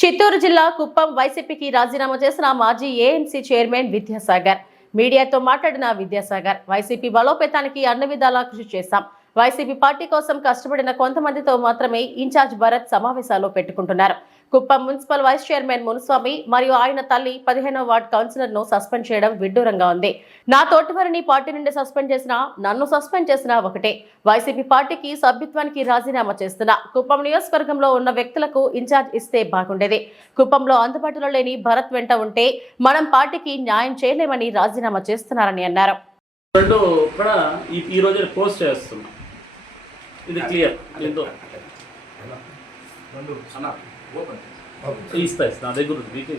చిత్తూరు జిల్లా కుప్పం వైసీపీకి రాజీనామా చేసిన మాజీ ఏఎంసీ చైర్మన్ విద్యాసాగర్ మీడియాతో మాట్లాడిన విద్యాసాగర్ వైసీపీ బలోపేతానికి అన్ని విధాలా కృషి చేశాం. వైసీపీ పార్టీ కోసం కష్టపడిన కొంతమందితో మాత్రమే ఇన్ఛార్జ్ భరత్ సమావేశాలు పెట్టుకుంటున్నారు. Kuppam municipal vice chairman Munuswamy మరియు ఆయన తల్లి 15వ వార్డ్ కౌన్సిలర్ ను సస్పెండ్ చేయడం విడ్డూరంగా ఉంది. నా తోటివారిని పార్టీ నుండి సస్పెండ్ చేసినా నన్ను సస్పెండ్ చేసినా ఒకటే. వైసీపీ పార్టీకి సభ్యత్వానికి రాజీనామా చేస్తున్నా. కుప్పం నియోజకవర్గంలో ఉన్న వ్యక్తులకు ఇన్ఛార్జ్ ఇస్తే బాగుండేది. కుప్పంలో అందుబాటులో లేని భరత్ వెంట ఉంటే మనం పార్టీకి న్యాయం చేయలేమని రాజీనామా చేస్తున్నారని అన్నారు. ఇది క్లియర్ ఇస్తా నా దగ్గర మీకే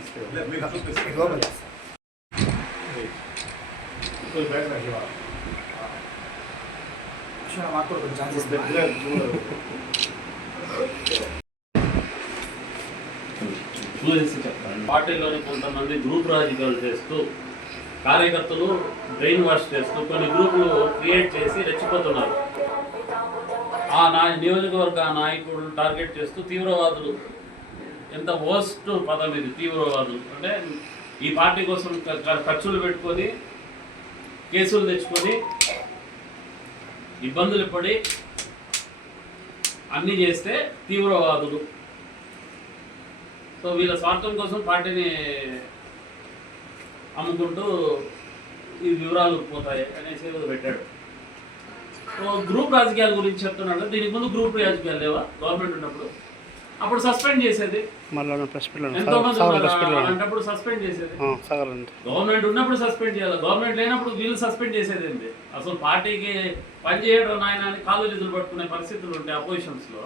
పార్టీలోని కొంతమంది గ్రూప్ రాజకీయాలు చేస్తూ కార్యకర్తలు బ్రెయిన్ వాష్ చేస్తూ కొన్ని గ్రూపులు క్రియేట్ చేసి రెచ్చిపోతున్నారు. ఆ నియోజకవర్గ నాయకులు టార్గెట్ చేస్తూ తీవ్రవాదులు, ఎంత వర్స్ట్ పదం ఇది తీవ్రవాదులు అంటే ఈ పార్టీ కోసం ఖర్చులు పెట్టుకొని కేసులు తెచ్చుకొని ఇబ్బందులు పడి అన్నీ చేస్తే తీవ్రవాదులు. సో వీళ్ళ స్వార్థం కోసం పార్టీని అమ్ముకుంటూ ఈ వివరాలు పోతాయి అనేసి పెట్టాడు. గ్రూప్ రాజకీయాల గురించి చెప్తున్నాడు. దీనికి ముందు గ్రూప్ రాజకీయాలు లేవా గవర్నమెంట్ ఉన్నప్పుడు? అప్పుడు సస్పెండ్ చేసేది, అలాంటప్పుడు సస్పెండ్ చేసేది. గవర్నమెంట్ ఉన్నప్పుడు సస్పెండ్ చేయాలి, గవర్నమెంట్ లేనప్పుడు వీళ్ళు సస్పెండ్ చేసేది ఏంటి? అసలు పార్టీకి పనిచేయడం నాయన అని కాళ్ళు చేతులు పట్టుకునే పరిస్థితులు ఉంటాయి అపోజిషన్స్లో.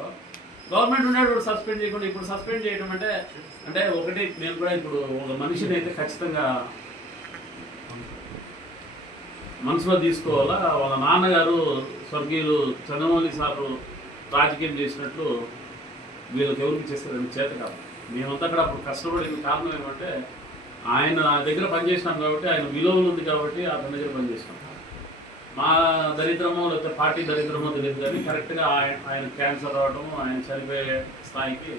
గవర్నమెంట్ ఉన్నప్పుడు సస్పెండ్ చేయకుండా ఇప్పుడు సస్పెండ్ చేయడం అంటే ఒకటి నేను కూడా ఇప్పుడు ఒక మనిషిని అయితే ఖచ్చితంగా మనసులో తీసుకోవాలా. వాళ్ళ నాన్నగారు స్వర్గీయులు చంద్రమౌళి సారు రాజకీయం చేసినట్లు వీళ్ళకి ఎవరికి చేస్తారని చేత కాదు. మేమంతా కూడా అప్పుడు కష్టపడిన కారణం ఏమంటే ఆయన దగ్గర పనిచేసినాం కాబట్టి, ఆయన విలువలు ఉంది కాబట్టి అతని దగ్గర పనిచేసినాం. మా దరిద్రమో లేకపోతే పార్టీ దరిద్రమో తెలియదు కానీ కరెక్ట్గా ఆయన క్యాన్సర్ రావడం, ఆయన చనిపోయే స్థాయికి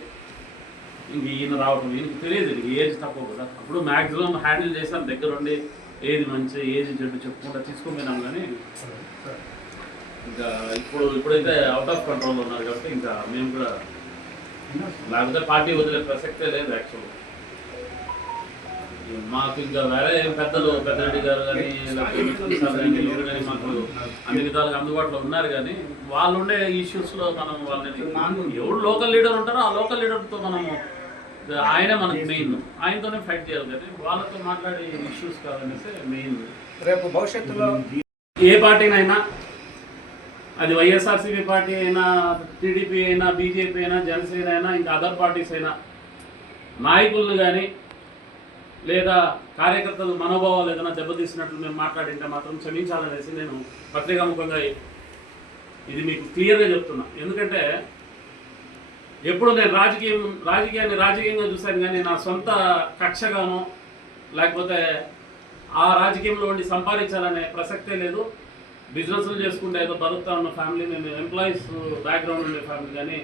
ఇంక ఈయన రావడం ఈయనకి తెలియదు. ఏజ్ తక్కువ కదా. అప్పుడు మ్యాక్సిమం హ్యాండిల్ చేశాను దగ్గర ఉండి, ఏది మంచి ఏది చెడ్డు చెప్పుకుంటా తీసుకుపోయినాం. కానీ ఇంకా ఇప్పుడైతే అవుట్ ఆఫ్ కంట్రోల్ ఉన్నారు కాబట్టి ఇంకా మేము కూడా లేకపోతే పార్టీ వదిలే ప్రసక్తే లేదు. యాక్చువల్ మాకు ఇంకా వేరే పెద్దలు పెద్దరెడ్డి గారు కానీ కానీ మాకు అన్ని విధాలుగా అందుబాటులో ఉన్నారు. కానీ వాళ్ళు ఉండే ఇష్యూస్లో మనం వాళ్ళని ఎవరు లోకల్ లీడర్ ఉంటారో ఆ లోకల్ లీడర్తో మనము ఆయనే మనకు మెయిన్, ఆయనతోనే ఫైట్ చేయాలి. కానీ వాళ్ళతో మాట్లాడే ఇష్యూస్ కాదనేసి మెయిన్. రేపు భవిష్యత్తులో ఏ పార్టీనైనా, అది వైఎస్ఆర్సీపీ పార్టీ అయినా, టీడీపీ అయినా, బీజేపీ అయినా, జనసేన అయినా, ఇంకా అదర్ పార్టీస్ అయినా నాయకులను కానీ లేదా కార్యకర్తలు మనోభావాలు ఏదైనా దెబ్బతీసినట్లు మేము మాట్లాడింటే మాత్రం క్షమించాలనేసి నేను పత్రికాముఖంగా ఇది మీకు క్లియర్గా చెప్తున్నా. ఎందుకంటే ఎప్పుడు నేను రాజకీయాన్ని రాజకీయంగా చూశాను కానీ నా సొంత కక్షగానో లేకపోతే ఆ రాజకీయంలో ఉండి సంపాదించాలనే ప్రసక్తే లేదు. బిజినెస్లు చేసుకుంటే ఏదో బతుకుతా ఉన్న ఫ్యామిలీ, మేము ఎంప్లాయీస్ బ్యాక్గ్రౌండ్ ఉండే ఫ్యామిలీ. కానీ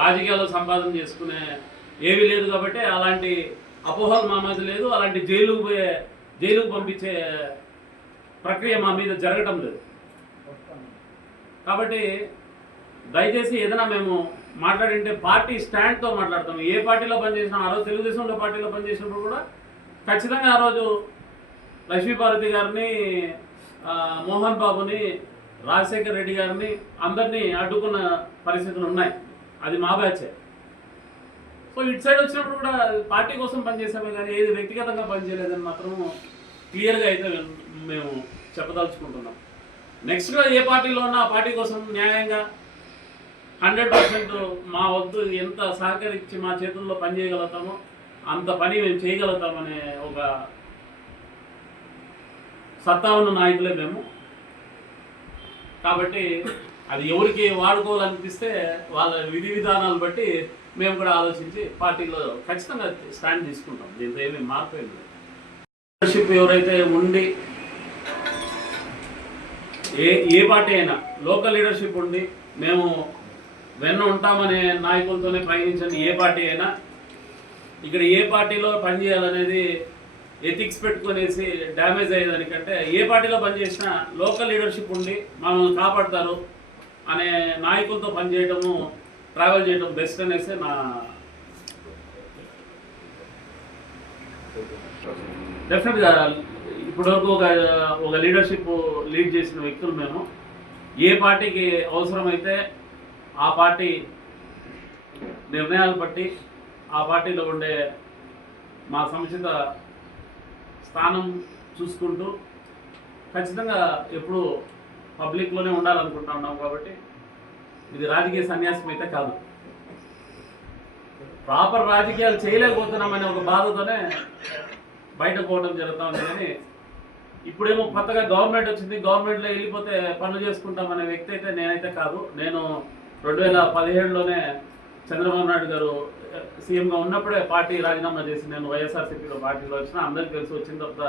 రాజకీయాల్లో సంపాదన చేసుకునే ఏమీ లేదు కాబట్టి అలాంటి అపోహలు మా మీద లేదు. అలాంటి జైలుకు పంపించే ప్రక్రియ మా మీద జరగటం లేదు. కాబట్టి దయచేసి ఏదైనా మేము మాట్లాడింటే పార్టీ స్టాండ్తో మాట్లాడతాం. ఏ పార్టీలో పనిచేసినా, ఆ రోజు తెలుగుదేశంలో పార్టీలో పనిచేసినప్పుడు కూడా ఖచ్చితంగా ఆ రోజు లక్ష్మీపార్వతి గారిని, మోహన్ బాబుని, రాజశేఖర్ రెడ్డి గారిని అందరినీ అడ్డుకున్న పరిస్థితులు ఉన్నాయి. అది మా బ్యాచే. సో ఇటు సైడ్ వచ్చినప్పుడు కూడా పార్టీ కోసం పనిచేసామే కానీ ఏది వ్యక్తిగతంగా పనిచేయలేదని మాత్రము క్లియర్గా అయితే మేము చెప్పదలుచుకుంటున్నాం. నెక్స్ట్గా ఏ పార్టీలో ఉన్నా ఆ పార్టీ కోసం న్యాయంగా 100% మా వద్దు ఎంత సహకరించి మా చేతుల్లో పని చేయగలుగుతామో అంత పని మేము చేయగలుగుతామనే ఒక సత్తా ఉన్న నాయకులే మేము. కాబట్టి అది ఎవరికి వాడుకోవాలనిపిస్తే వాళ్ళ విధి విధానాలు బట్టి మేము కూడా ఆలోచించి పార్టీలో ఖచ్చితంగా స్టాండ్ తీసుకుంటాం. దీంతో ఏమీ మార్పు లీడర్షిప్ ఎవరైతే ఉండి ఏ పార్టీ అయినా లోకల్ లీడర్షిప్ ఉండి మేము వెన్ను ఉంటామనే నాయకులతోనే ప్రయాణించండి. ఏ పార్టీ అయినా ఇక్కడ ఏ పార్టీలో పనిచేయాలనేది ఎథిక్స్ పెట్టుకునేసి డ్యామేజ్ అయ్యేదానికంటే ఏ పార్టీలో పనిచేసినా లోకల్ లీడర్షిప్ ఉండి మనల్ని కాపాడతారు అనే నాయకులతో పనిచేయడము ట్రావెల్ చేయడం బెస్ట్ అనేసి నా డెఫినెట్గా ఇప్పటివరకు ఒక లీడర్షిప్ లీడ్ చేసిన వ్యక్తులు మేము. ఏ పార్టీకి అవసరమైతే ఆ పార్టీ నిర్ణయాలు బట్టి ఆ పార్టీలో ఉండే మా సముచిత స్థానం చూసుకుంటూ ఖచ్చితంగా ఎప్పుడు పబ్లిక్లోనే ఉండాలనుకుంటా ఉన్నాం. కాబట్టి ఇది రాజకీయ సన్యాసం అయితే కాదు. ప్రాపర్ రాజకీయాలు చేయలేకపోతున్నామనే ఒక బాధతోనే బయట పోవడం జరుగుతూ ఉంది. కానీ ఇప్పుడేమో కొత్తగా గవర్నమెంట్ వచ్చింది, గవర్నమెంట్లో వెళ్ళిపోతే పనులు చేసుకుంటామనే వ్యక్తి అయితే నేనైతే కాదు. నేను 2017లోనే చంద్రబాబు నాయుడు గారు సీఎంగా ఉన్నప్పుడే పార్టీ రాజీనామా చేసి నేను వైఎస్ఆర్సీపీలో పార్టీలో వచ్చిన అందరికీ తెలిసి వచ్చిన తర్వాత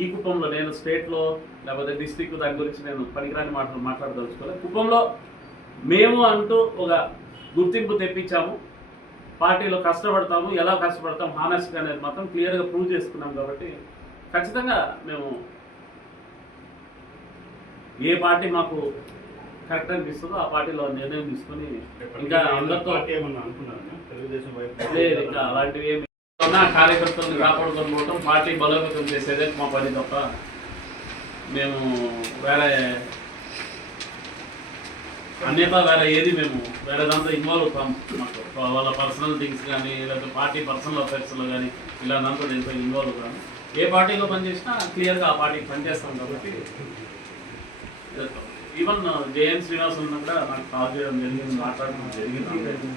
ఈ కుప్పంలో నేను స్టేట్లో లేకపోతే డిస్ట్రిక్ట్ దాని గురించి నేను పనికిరాని మాట్లాడదలుచుకోలేదు. కుప్పంలో మేము అంటూ ఒక గుర్తింపు తెప్పించాము. పార్టీలో కష్టపడతాము, ఎలా కష్టపడతాం హానెస్ట్గా అనేది మాత్రం క్లియర్గా ప్రూవ్ చేసుకున్నాం. కాబట్టి ఖచ్చితంగా మేము ఏ పార్టీ మాకు కరెక్ట్ అనిపిస్తుందో ఆ పార్టీలో నిర్ణయం తీసుకొని ఇంకా అందరితో లేదు, ఇంకా అలాంటివి ఏమి ఉన్నా కార్యకర్తలను కాపాడుకొని పోవటం, పార్టీ బలోపేతం చేసేదే మా పని తప్ప మేము వేరే అన్యత వేరే ఏది మేము వేరే దాంట్లో ఇన్వాల్వ్ అవుతాం. మాకు వాళ్ళ పర్సనల్ థింగ్స్ కానీ లేకపోతే పార్టీ పర్సనల్ అఫేర్స్లో కానీ ఇలా దాంట్లో దేంతో ఇన్వాల్వ్ అవుతాము. ఏ పార్టీలో పనిచేసినా క్లియర్గా ఆ పార్టీకి పనిచేస్తాం. కాబట్టి ఈవెన్ జేఎన్ శ్రీనివాస్ ఉన్న కూడా నాకు కాల్ చేయడం జరిగింది, మాట్లాడడం జరిగింది.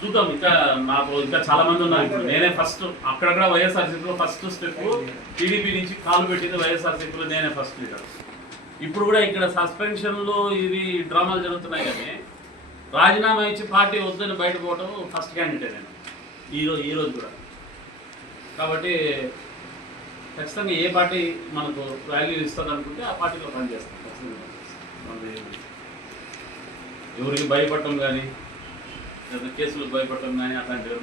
చూద్దాం. ఇంకా నాకు ఇంకా చాలా మంది ఉన్నారు. ఇప్పుడు నేనే ఫస్ట్ అక్కడక్కడ వైఎస్ఆర్సీపీలో ఫస్ట్ స్టెప్ టీడీపీ నుంచి కాలు పెట్టింది వైఎస్ఆర్సీపీలో నేనే ఫస్ట్ లీడర్. ఇప్పుడు కూడా ఇక్కడ సస్పెన్షన్లు ఇవి డ్రామాలు జరుగుతున్నాయి. కానీ రాజీనామా ఇచ్చి పార్టీ వద్దని బయటపోవటం ఫస్ట్ క్యాండిడేట్ నేను ఈరోజు కూడా. కాబట్టి ఖచ్చితంగా ఏ పార్టీ మనకు వాల్యూ ఇస్తుంది అనుకుంటే ఆ పార్టీలో పనిచేస్తాం. ఎవరికి భయపడటం కానీ లేదా కేసులకు భయపడటం కానీ అట్లాంటివి